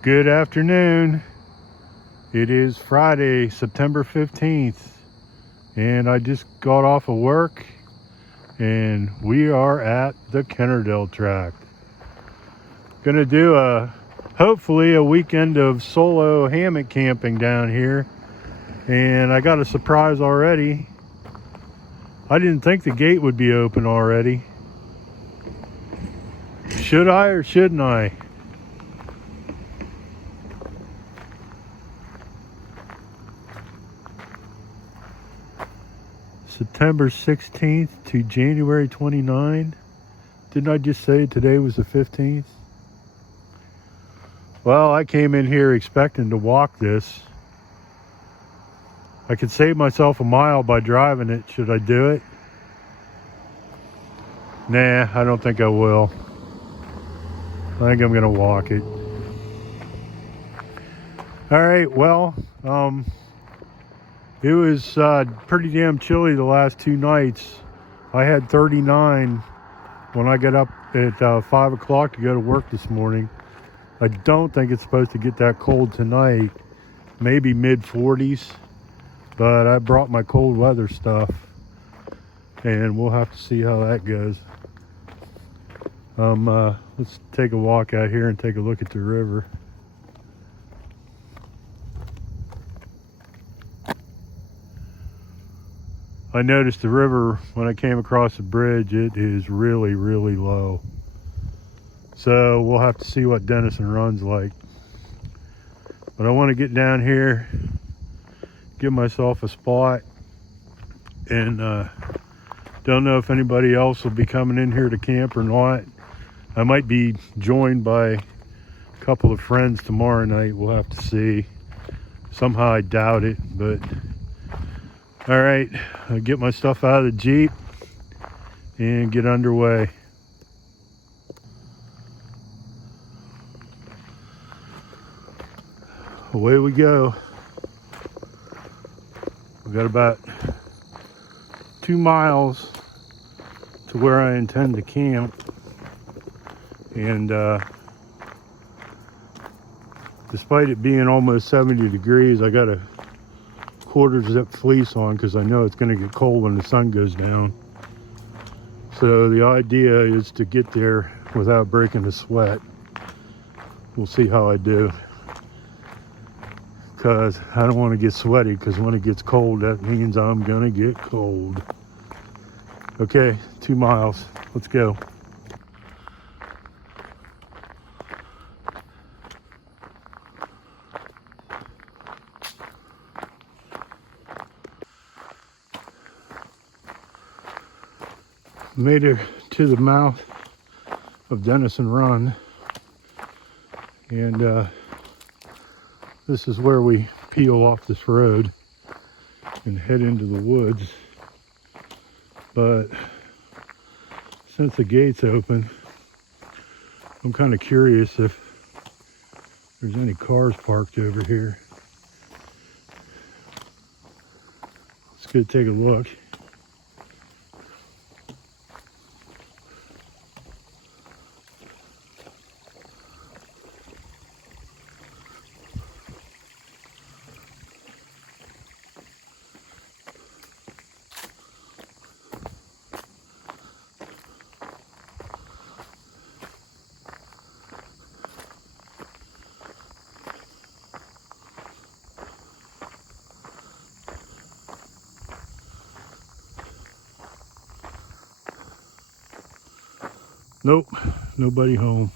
Good afternoon. It is Friday, September 15th, and I just got off of work, and we are at the Kennerdell Tract. Gonna do hopefully a weekend of solo hammock camping down here, and I got a surprise already. I didn't think the gate would be open already. Should I or shouldn't I? September 16th to January 29th. Didn't I just say today was the 15th? Well, I came in here expecting to walk this. I could save myself a mile by driving it. Should I do it? Nah, I don't think I will. I think I'm gonna walk it. All right, well, it was pretty damn chilly the last 2 nights. I had 39 when I got up at 5 o'clock to go to work this morning. I don't think it's supposed to get that cold tonight. Maybe mid 40s, but I brought my cold weather stuff, and we'll have to see how that goes. Let's take a walk out here and take a look at the river. I noticed the river when I came across the bridge. It is really, really low. So we'll have to see what Denison runs like. But I want to get down here, give myself a spot, and don't know if anybody else will be coming in here to camp or not. I might be joined by a couple of friends tomorrow night. We'll have to see. Somehow I doubt it, but all right, I'll get my stuff out of the Jeep and get underway. Away we go. We got about 2 miles to where I intend to camp, and despite it being almost 70 degrees, I got a quarter zip fleece on because I know it's going to get cold when the sun goes down. So the idea is to get there without breaking a sweat. We'll see how I do, because I don't want to get sweaty, because when it gets cold, that means I'm going to get cold. Okay, 2 miles. Let's go. Made it to the mouth of Denison Run, and this is where we peel off this road and head into the woods. But since the gate's open, I'm kind of curious if there's any cars parked over here. Let's go take a look. Nope, nobody home.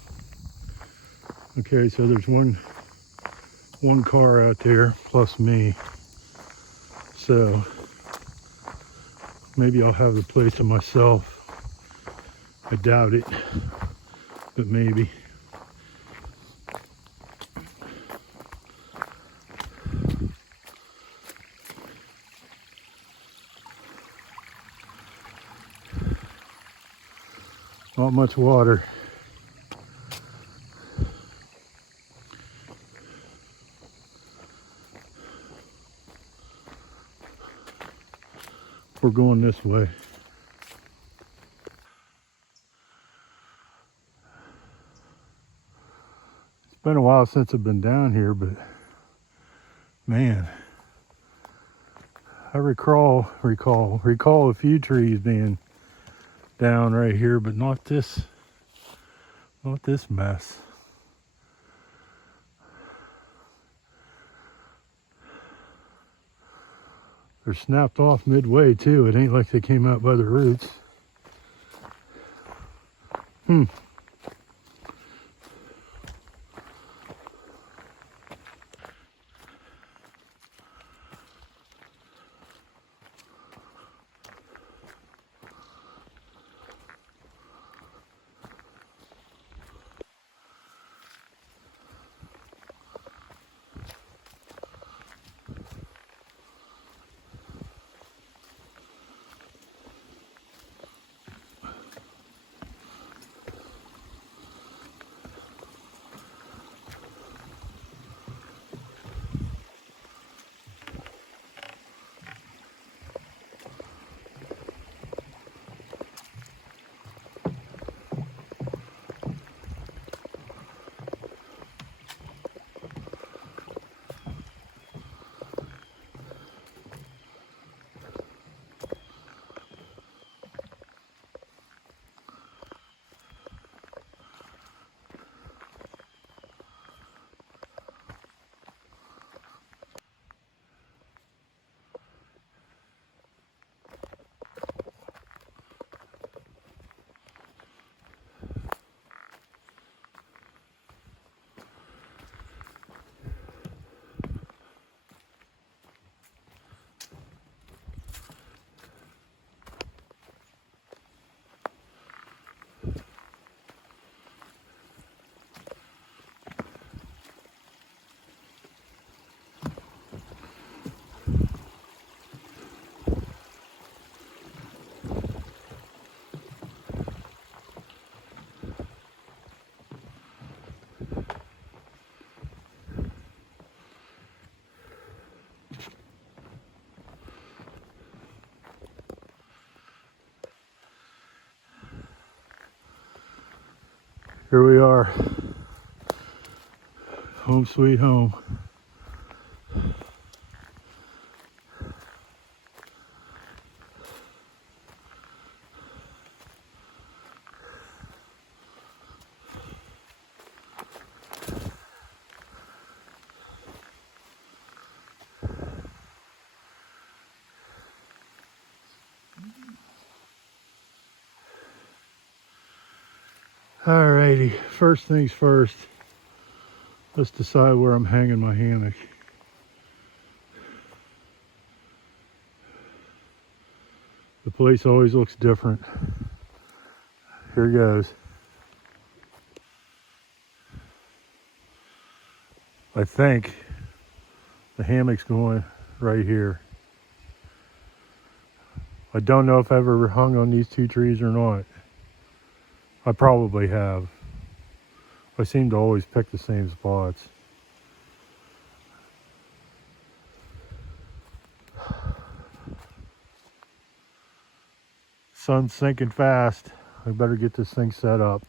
Okay, so there's one car out there plus me. So maybe I'll have the place to myself. I doubt it, but maybe. Not much water. We're going this way. Been a while since I've been down here, but man, I recall a few trees being down right here, but not this mess. They're snapped off midway too. It ain't like they came out by the roots. Here we are, home sweet home. Alrighty, first things first, let's decide where I'm hanging my hammock. The place always looks different. Here goes. I think the hammock's going right here. I don't know if I've ever hung on these two trees or not. I probably have. I seem to always pick the same spots. Sun's sinking fast. I better get this thing set up.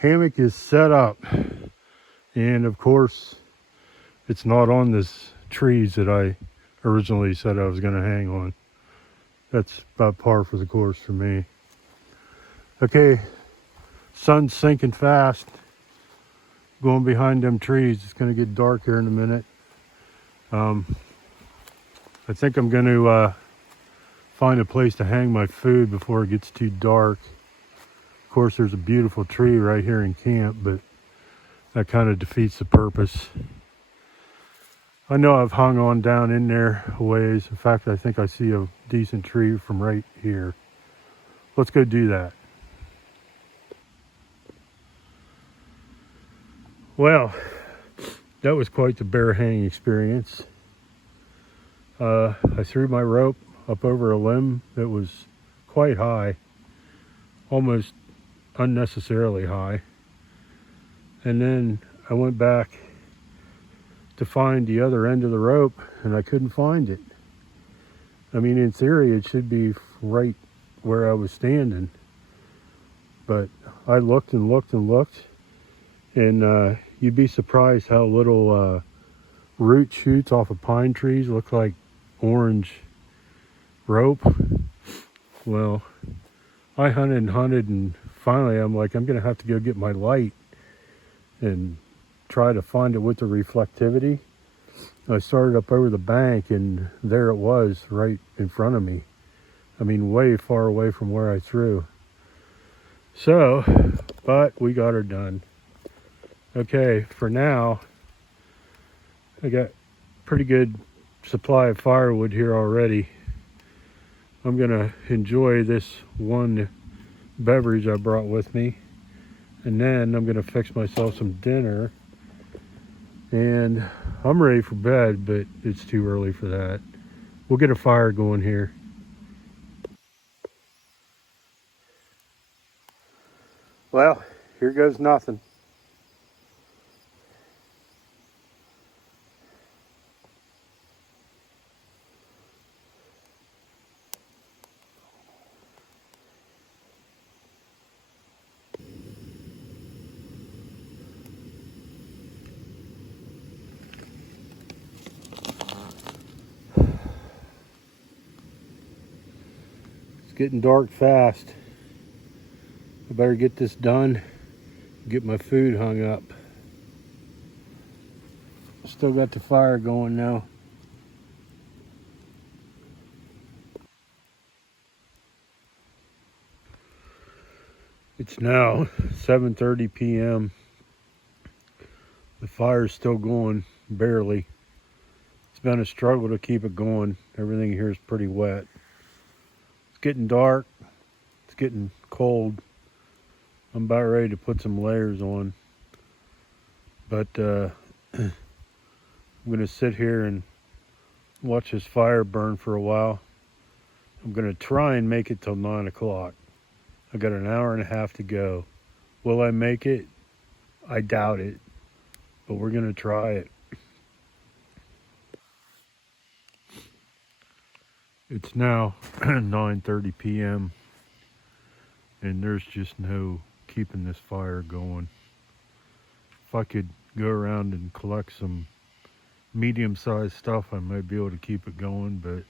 hammock is set up, and of course it's not on this trees that I originally said I was going to hang on. That's about par for the course for me. Okay, sun's sinking fast. Going behind them trees. It's going to get dark here in a minute. I think I'm going to find a place to hang my food before it gets too dark. Of course, there's a beautiful tree right here in camp, but that kind of defeats the purpose. I know I've hung on down in there a ways. In fact, I think I see a decent tree from right here. Let's go do that. Well, that was quite the bear hanging experience. I threw my rope up over a limb that was quite high, almost unnecessarily high. And then I went back to find the other end of the rope, and I couldn't find it. I mean, in theory, it should be right where I was standing. But I looked and looked and looked, and you'd be surprised how little root shoots off of pine trees look like orange rope. Well, I hunted and hunted, and finally I'm like, I'm gonna have to go get my light and try to find it with the reflectivity. I started up over the bank, and there it was right in front of me. I mean, way far away from where I threw. So, but we got her done. Okay, for now, I got pretty good supply of firewood here already. I'm gonna enjoy this one beverage I brought with me, and then I'm gonna fix myself some dinner, and I'm ready for bed, but it's too early for that. We'll get a fire going here. Well, here goes nothing. It's getting dark fast. I better get this done, get my food hung up. Still got the fire going now. It's now 7:30 p.m. The fire's still going, barely. It's been a struggle to keep it going. Everything here is pretty wet. It's getting dark. It's getting cold. I'm about ready to put some layers on. But I'm going to sit here and watch this fire burn for a while. I'm going to try and make it till 9 o'clock. I got an hour and a half to go. Will I make it? I doubt it. But we're going to try it. It's now 9:30 p.m. and there's just no keeping this fire going. If I could go around and collect some medium-sized stuff, I might be able to keep it going, but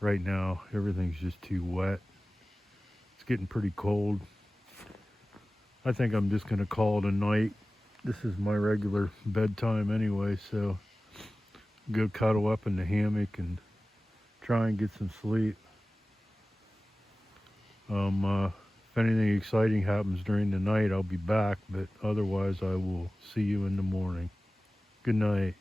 right now everything's just too wet. It's getting pretty cold. I think I'm just gonna call it a night. This is my regular bedtime anyway, so go cuddle up in the hammock and try and get some sleep. If anything exciting happens during the night, I'll be back, but otherwise I will see you in the morning. Good night.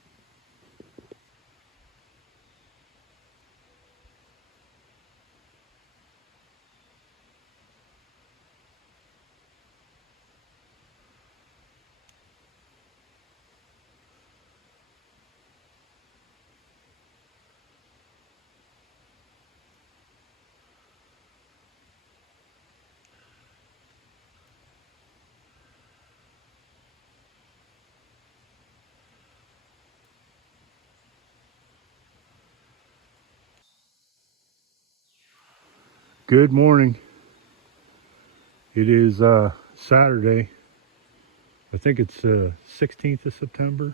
Good morning. It is Saturday. I think it's 16th of September.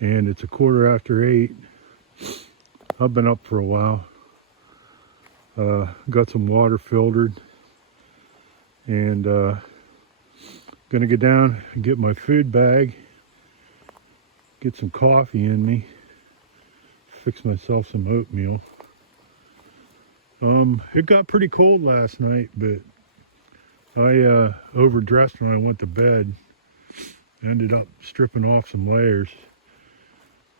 And it's 8:15. I've been up for a while. Got some water filtered. And gonna get down and get my food bag. Get some coffee in me. Fix myself some oatmeal. It got pretty cold last night, but I overdressed when I went to bed. Ended up stripping off some layers.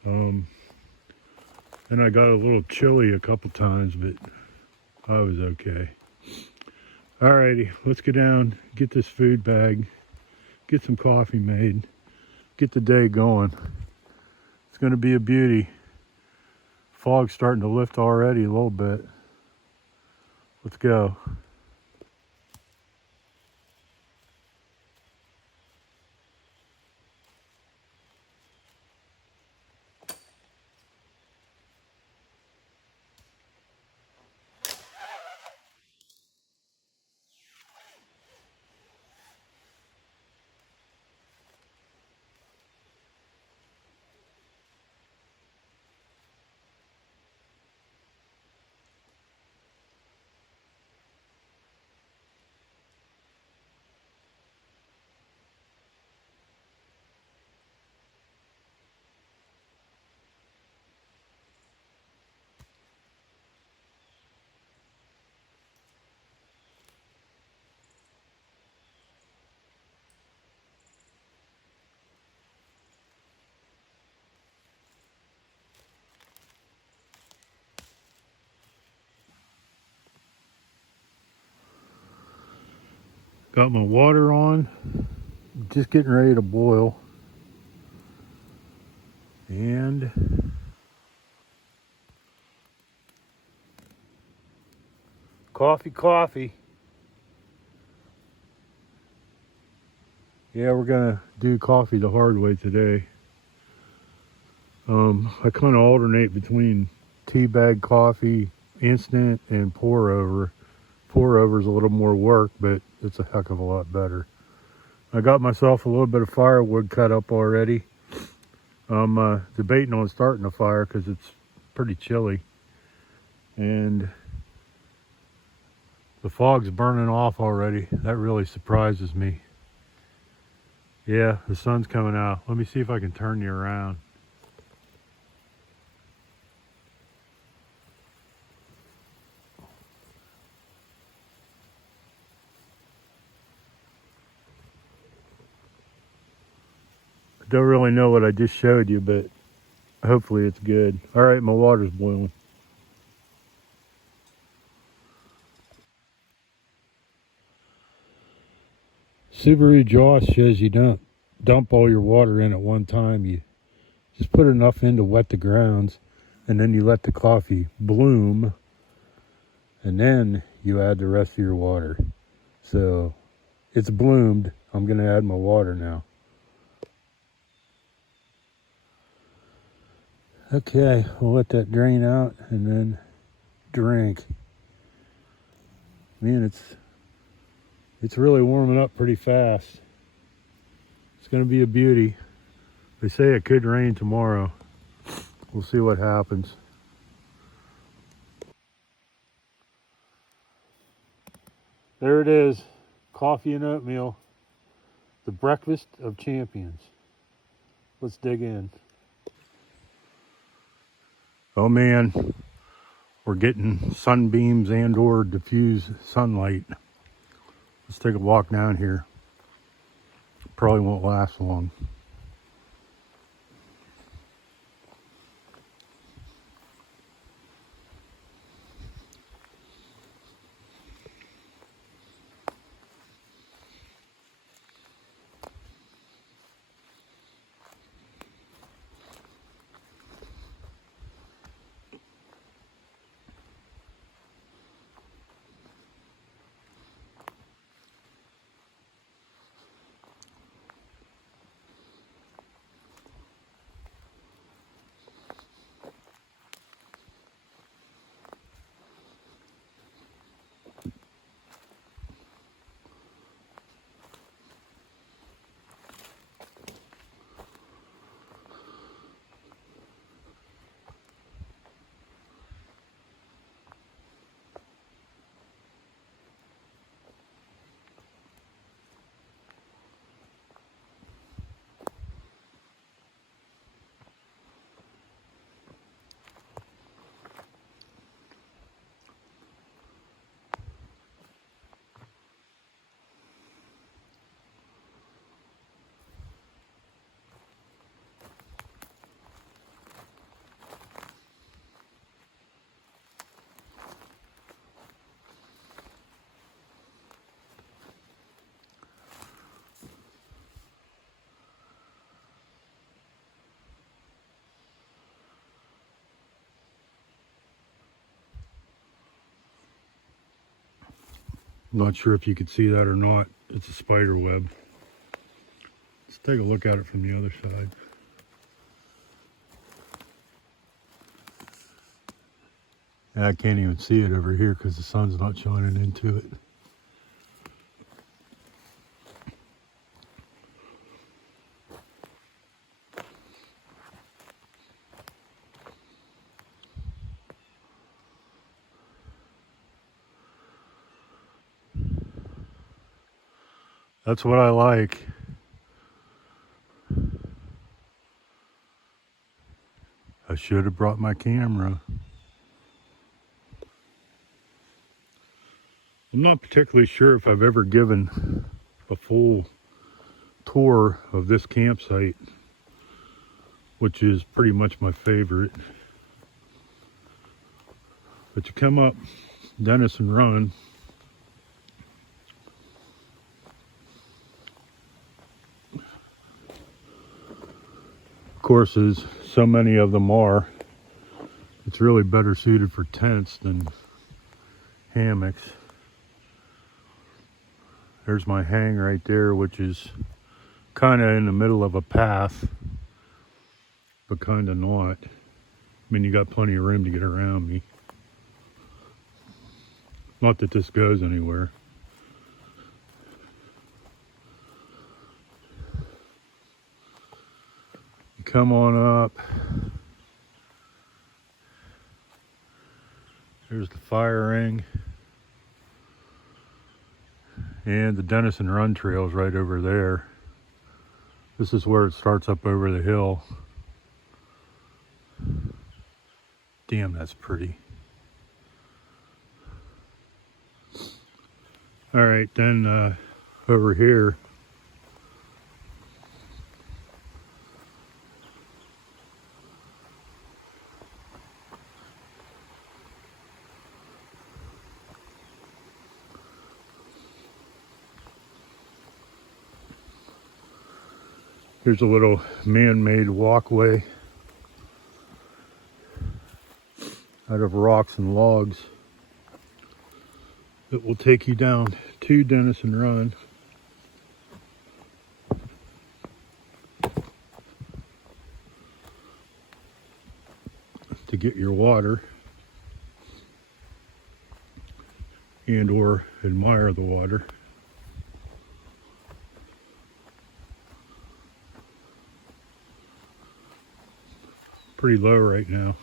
Then I got a little chilly a couple times, but I was okay. Alrighty, let's get down, get this food bag, get some coffee made, get the day going. It's gonna be a beauty. Fog's starting to lift already a little bit. Let's go. Got my water on, just getting ready to boil. And coffee. Yeah, we're gonna do coffee the hard way today. I kind of alternate between tea bag coffee, instant, and pour over. Pour over is a little more work, but it's a heck of a lot better. I got myself a little bit of firewood cut up already. I'm debating on starting a fire because it's pretty chilly. And the fog's burning off already. That really surprises me. Yeah, the sun's coming out. Let me see if I can turn you around. I don't really know what I just showed you, but hopefully it's good. All right, my water's boiling. Subaru Jaws says you don't dump all your water in at one time. You just put enough in to wet the grounds, and then you let the coffee bloom, and then you add the rest of your water. So it's bloomed. I'm going to add my water now. Okay, we'll let that drain out and then drink. Man, it's really warming up pretty fast. It's going to be a beauty. They say it could rain tomorrow. We'll see what happens. There it is. Coffee and oatmeal. The breakfast of champions. Let's dig in. Oh man, we're getting sunbeams and or diffuse sunlight. Let's take a walk down here. Probably won't last long. I'm not sure if you could see that or not. It's a spider web. Let's take a look at it from the other side. I can't even see it over here because the sun's not shining into it. That's what I like. I should have brought my camera. I'm not particularly sure if I've ever given a full tour of this campsite, which is pretty much my favorite. But you come up Denison Run, of course, as so many of them are, it's really better suited for tents than hammocks. There's my hang right there, which is kind of in the middle of a path, but kind of not. I mean, you got plenty of room to get around me. Not that this goes anywhere. Come on up. There's the fire ring. And the Denison Run trail is right over there. This is where it starts up over the hill. Damn, that's pretty. All right, then over here, here's a little man-made walkway out of rocks and logs that will take you down to Denison Run. To get your water and or admire the water. Pretty low right now.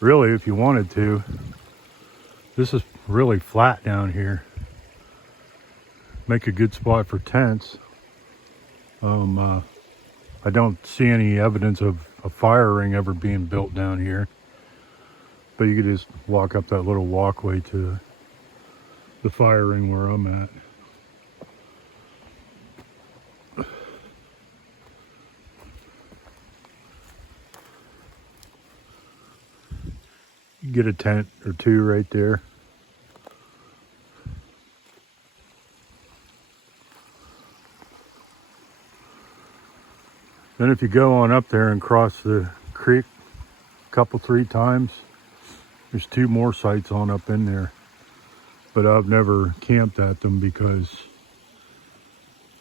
Really, if you wanted to, this is really flat down here. Make a good spot for tents. I don't see any evidence of a fire ring ever being built down here. But you could just walk up that little walkway to the fire ring where I'm at. You get a tent or two right there. Then if you go on up there and cross the creek a couple, 3 times, there's 2 more sites on up in there. But I've never camped at them because,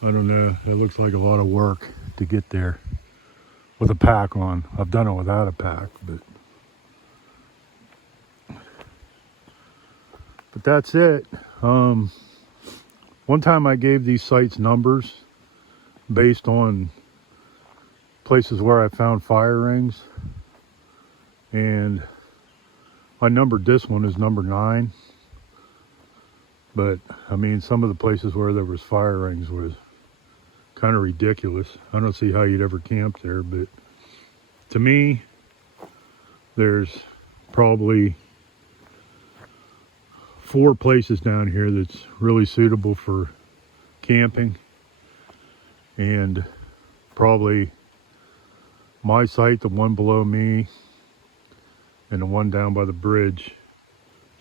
I don't know, it looks like a lot of work to get there with a pack on. I've done it without a pack, but that's it. One time I gave these sites numbers based on places where I found fire rings, and I numbered this one as number 9. But I mean, some of the places where there was fire rings was kind of ridiculous. I don't see how you'd ever camp there, but to me, there's probably 4 places down here that's really suitable for camping, and probably my site, the one below me, and the one down by the bridge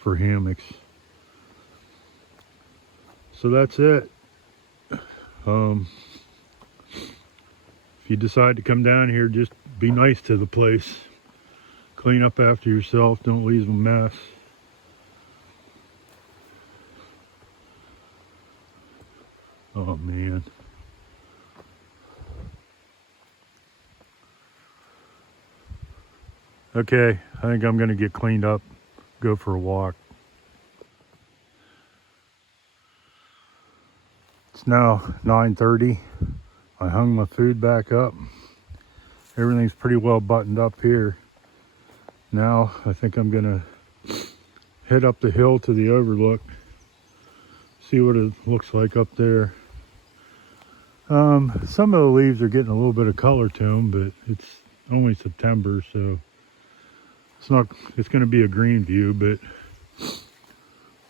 for hammocks. So that's it. If you decide to come down here, just be nice to the place. Clean up after yourself, don't leave a mess. Oh man. Okay, I think I'm gonna get cleaned up, go for a walk. It's now 9:30. I hung my food back up. Everything's pretty well buttoned up here. Now I think I'm gonna head up the hill to the overlook, see what it looks like up there. Some of the leaves are getting a little bit of color to them, but it's only September, so it's going to be a green view, but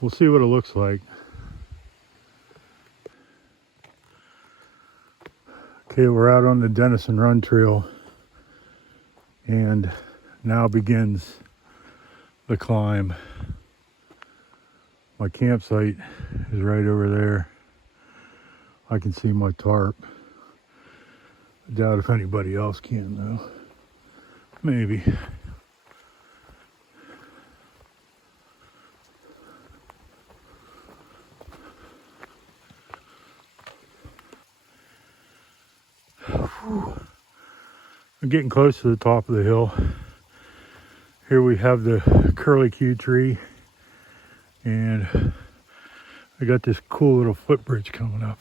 we'll see what it looks like. Okay, we're out on the Denison Run Trail, and now begins the climb. My campsite is right over there. I can see my tarp. I doubt if anybody else can though. Maybe. I'm getting close to the top of the hill. Here we have the curlicue tree, and I got this cool little footbridge coming up.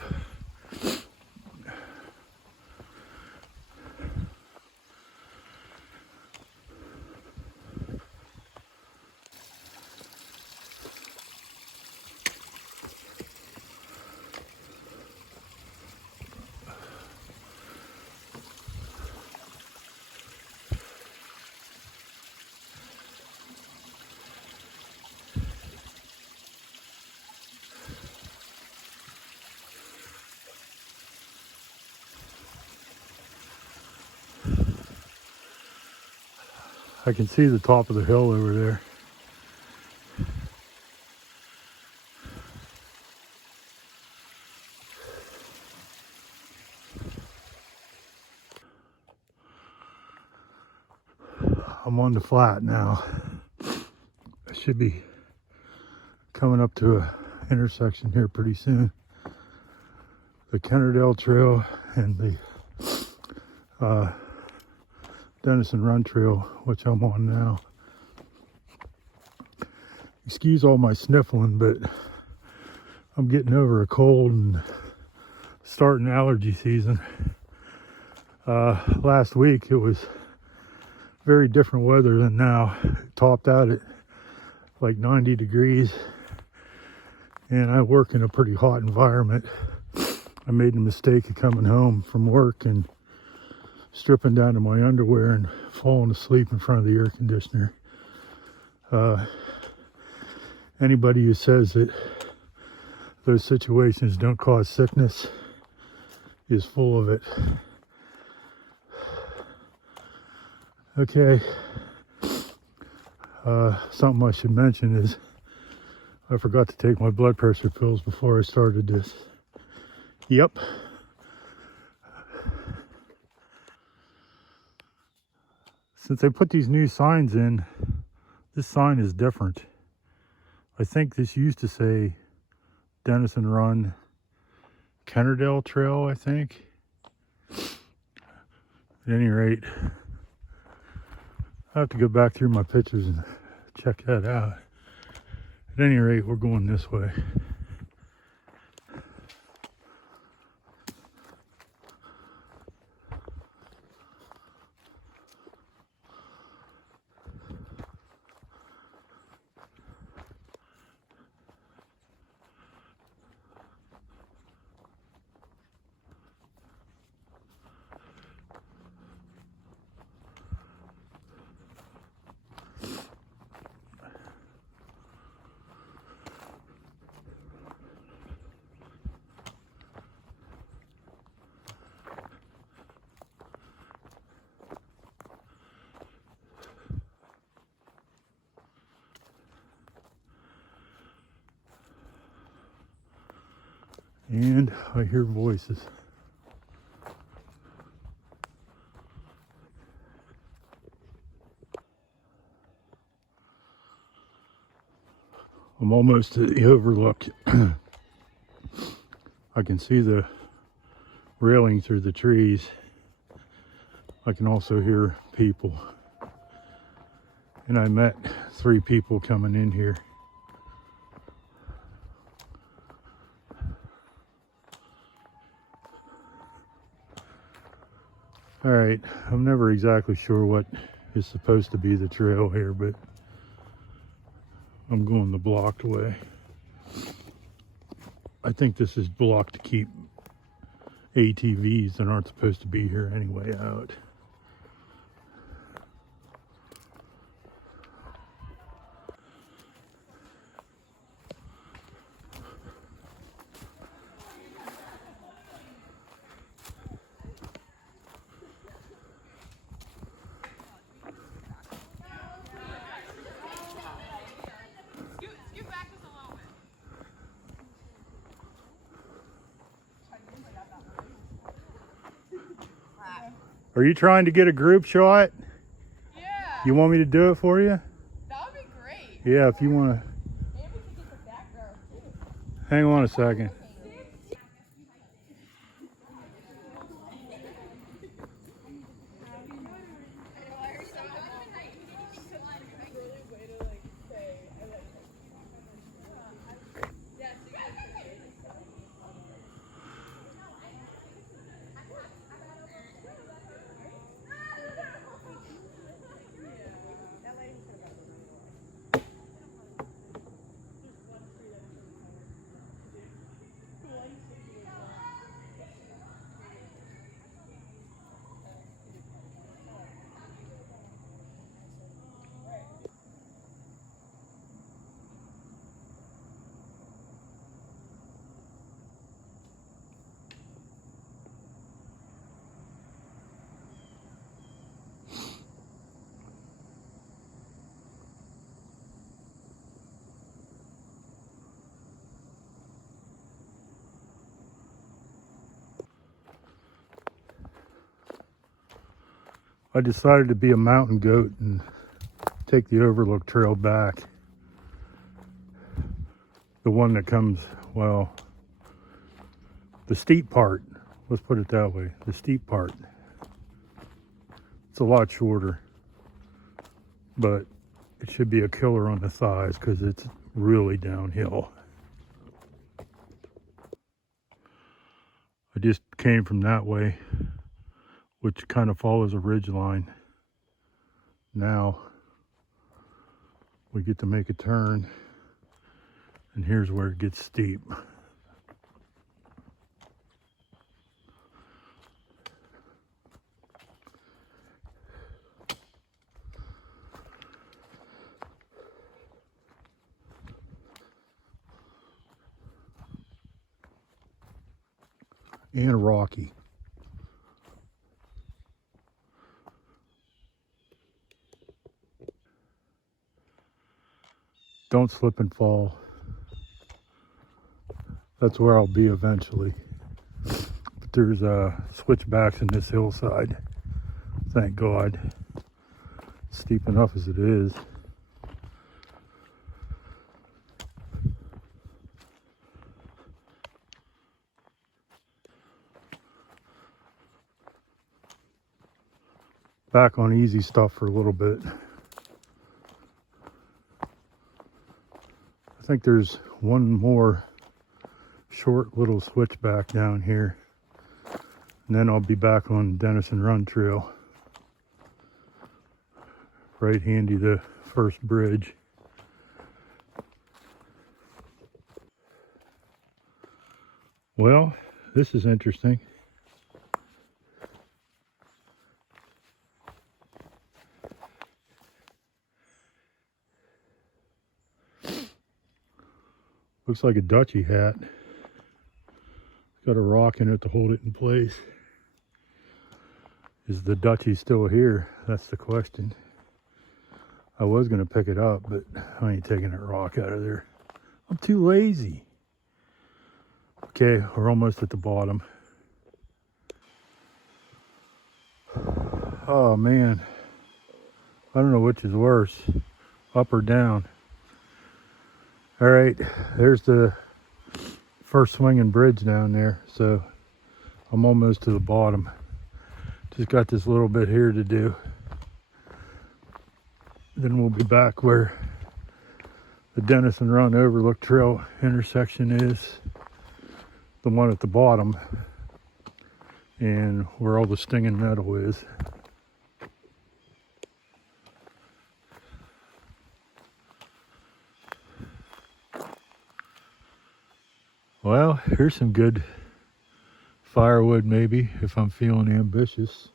I can see the top of the hill over there. I'm on the flat now. I should be coming up to a intersection here pretty soon. The Kennerdell Trail and the Denison Run Trail, which I'm on now. Excuse all my sniffling, but I'm getting over a cold and starting allergy season. Last week it was very different weather than now. It topped out at like 90 degrees, and I work in a pretty hot environment. I made the mistake of coming home from work and stripping down to my underwear and falling asleep in front of the air conditioner. Anybody who says that those situations don't cause sickness is full of it. Okay. Something I should mention is I forgot to take my blood pressure pills before I started this. Yep. Since I put these new signs in, this sign is different. I think this used to say Denison Run, Kennerdell Trail, I think. At any rate, I have to go back through my pictures and check that out. At any rate, we're going this way. And I hear voices. I'm almost to the overlook. I can see the railing through the trees. I can also hear people. And I met 3 people coming in here. All right, I'm never exactly sure what is supposed to be the trail here, but I'm going the blocked way. I think this is blocked to keep ATVs that aren't supposed to be here anyway out. Are you trying to get a group shot? Yeah. You want me to do it for you? That would be great. Yeah, if you want to. Maybe we could get the back row too. Hang on a second. I decided to be a mountain goat and take the overlook trail back. The one that comes, well, the steep part, let's put it that way, the steep part. It's a lot shorter, but it should be a killer on the thighs because it's really downhill. I just came from that way, which kind of follows a ridge line. Now we get to make a turn, and here's where it gets steep. And rocky. Don't slip and fall. That's where I'll be eventually. But there's switchbacks in this hillside. Thank God. Steep enough as it is. Back on easy stuff for a little bit. I think there's one more short little switchback down here, and then I'll be back on Denison Run Trail. Right handy the first bridge. Well, this is interesting. Looks like a duchy hat. Got a rock in it to hold it in place. Is the duchy still here? That's the question. I was gonna pick it up, but I ain't taking that rock out of there. I'm too lazy. Okay, we're almost at the bottom. Oh man, I don't know which is worse, up or down. All right, there's the first swinging bridge down there, so I'm almost to the bottom. Just got this little bit here to do. Then we'll be back where the Denison Run Overlook Trail intersection is, the one at the bottom, and where all the stinging nettle is. Well, here's some good firewood maybe, if I'm feeling ambitious.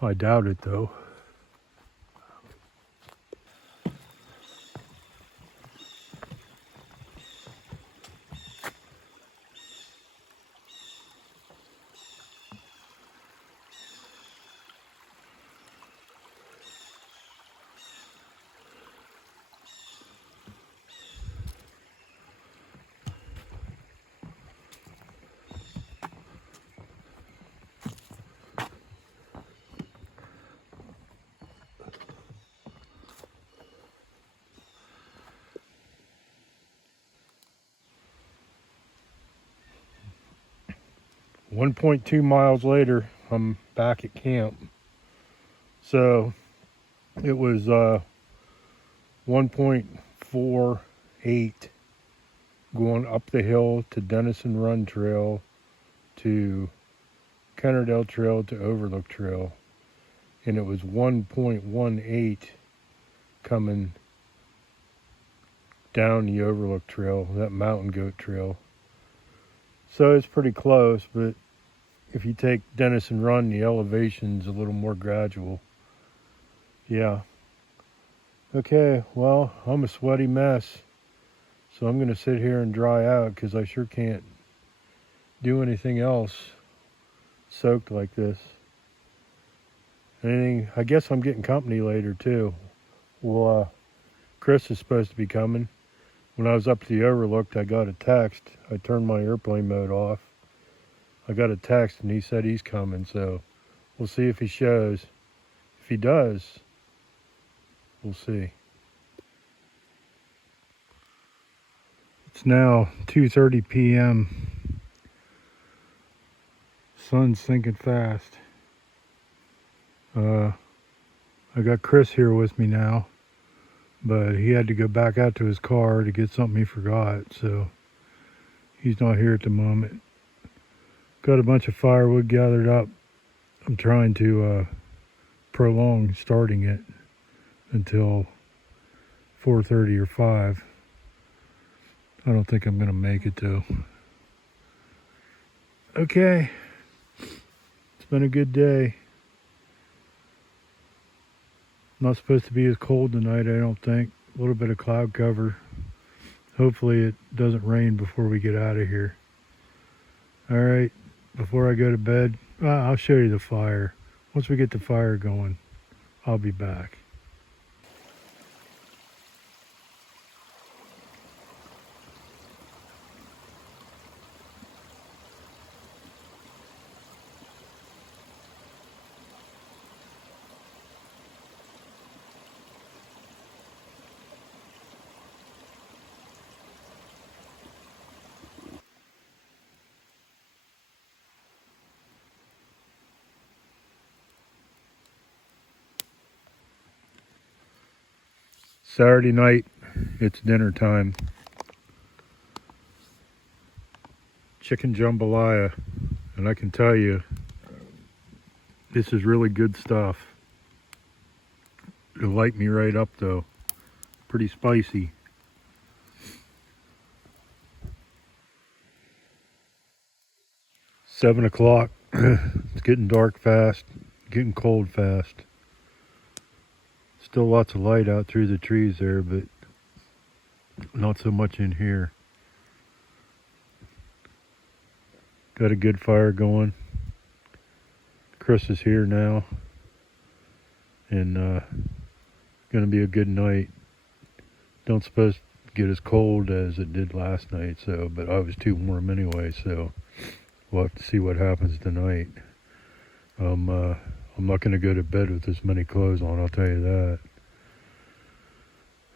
I doubt it though. .2 miles later, I'm back at camp. So it was 1.48 going up the hill to Denison Run Trail to Kennerdell Trail to Overlook Trail, and it was 1.18 coming down the Overlook Trail, that Mountain Goat Trail. So it's pretty close, but if you take Denison Run, the elevation's a little more gradual. Yeah. Okay, well, I'm a sweaty mess, so I'm going to sit here and dry out because I sure can't do anything else soaked like this. Anything, I guess I'm getting company later too. Well, Chris is supposed to be coming. When I was up to the Overlook, I got a text. I turned my airplane mode off. I got a text and he said he's coming, so we'll see if he shows. If he does, we'll see. It's now 2:30 p.m. Sun's sinking fast. I got Chris here with me now, but he had to go back out to his car to get something he forgot, so he's not here at the moment. Got a bunch of firewood gathered up. I'm trying to prolong starting it until 4:30 or 5. I don't think I'm going to make it though. Okay. It's been a good day. Not supposed to be as cold tonight, I don't think. A little bit of cloud cover. Hopefully it doesn't rain before we get out of here. All right, before I go to bed, I'll show you the fire. Once we get the fire going, I'll be back. Saturday night, it's dinner time. Chicken jambalaya, and I can tell you, this is really good stuff. It'll light me right up though. Pretty spicy. Seven o'clock. It's getting dark fast, getting cold fast. Still lots of light out through the trees there, but not so much in here. Got a good fire going. Chris is here now, and gonna be a good night. Don't suppose get as cold as it did last night. So, but I was too warm anyway. So we'll have to see what happens tonight. I'm not going to go to bed with this many clothes on. I'll tell you that.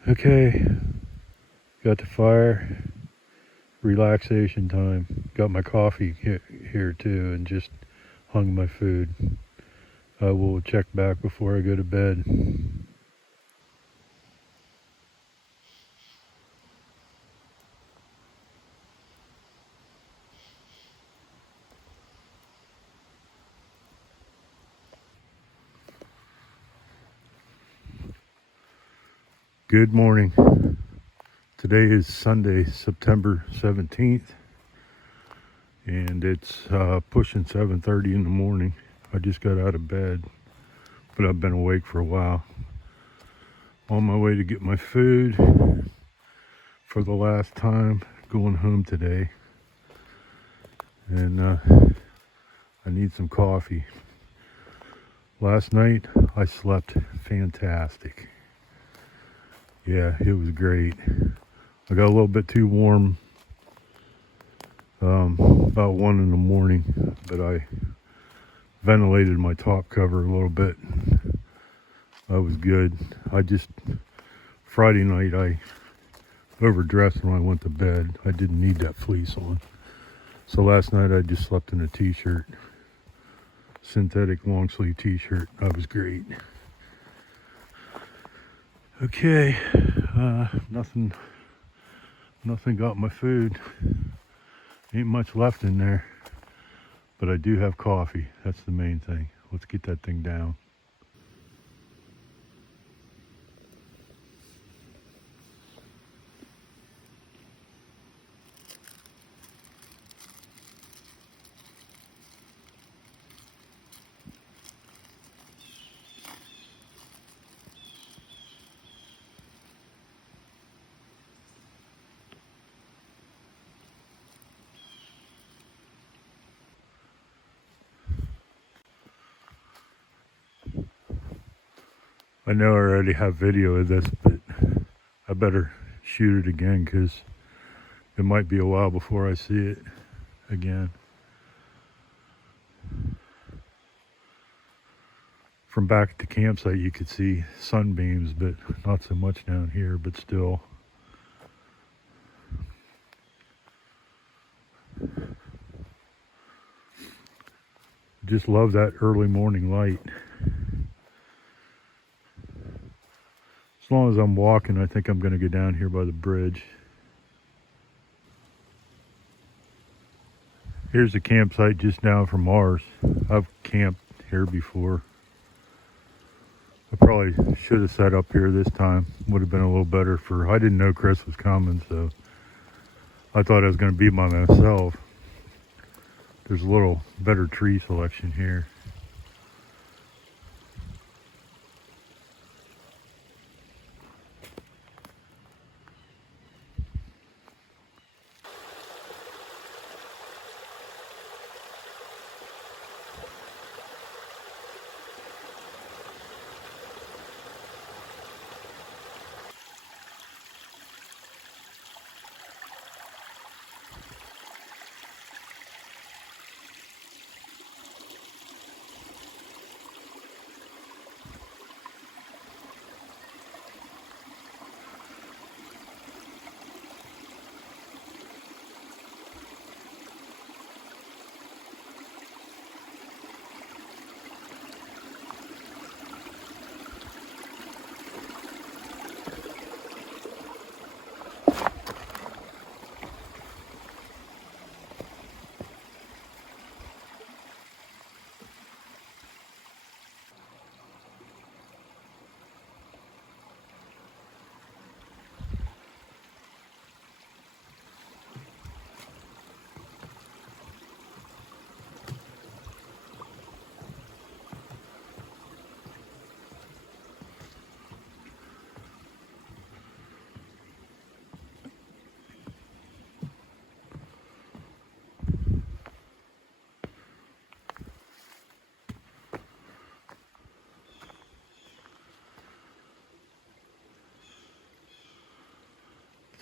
Okay, got the fire. Relaxation time. Got my coffee here too, and just hung my food. I will check back before I go to bed. Good morning. Today is Sunday, September 17th, and it's pushing 7:30 in the morning. I just got out of bed, but I've been awake for a while. On my way to get my food for the last time, going home today, and I need some coffee. Last night I slept fantastic. Yeah, it was great. I got a little bit too warm about 1 in the morning, but I ventilated my top cover a little bit. That was good. Friday night I overdressed when I went to bed. I didn't need that fleece on. So last night I just slept in a t-shirt, synthetic long sleeve t-shirt. That was great. Okay, nothing got my food. Ain't much left in there, but I do have coffee. That's the main thing. Let's get that thing down. I know I already have video of this, but I better shoot it again because it might be a while before I see it again. From back at the campsite you could see sunbeams, but not so much down here, but still. Just love that early morning light. As long as I'm walking, I think I'm going to go down here by the bridge. Here's the campsite just down from ours. I've camped here before. I probably should have set up here this time. Would have been a little better I didn't know Chris was coming, so I thought I was going to be by myself. There's a little better tree selection here.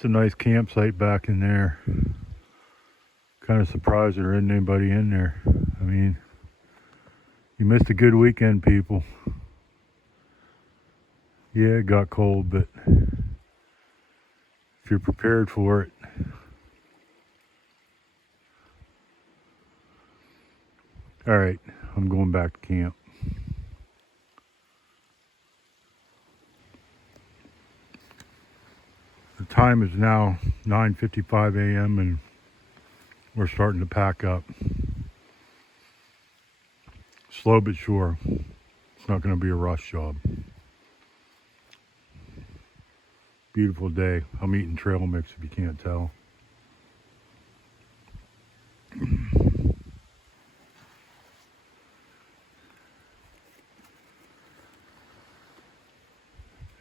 It's a nice campsite back in there. Kind of surprised there isn't anybody in there. I mean, you missed a good weekend, people. Yeah, it got cold, but if you're prepared for it. All right, I'm going back to camp. The time is now 9:55 a.m. and we're starting to pack up. Slow but sure. It's not going to be a rush job. Beautiful day. I'm eating trail mix if you can't tell.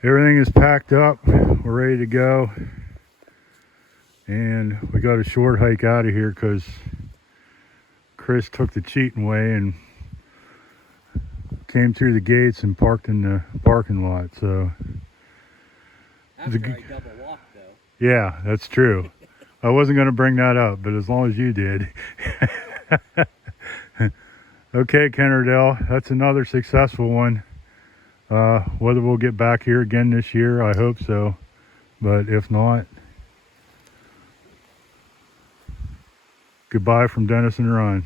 Everything is packed up. We're ready to go. And we got a short hike out of here because Chris took the cheating way and came through the gates and parked in the parking lot. So After I double walked though. yeah, that's true. I wasn't going to bring that up, but as long as you did. Okay, Kennerdell, that's another successful one. Whether we'll get back here again this year, I hope so. But if not, goodbye from Dennis and Ron.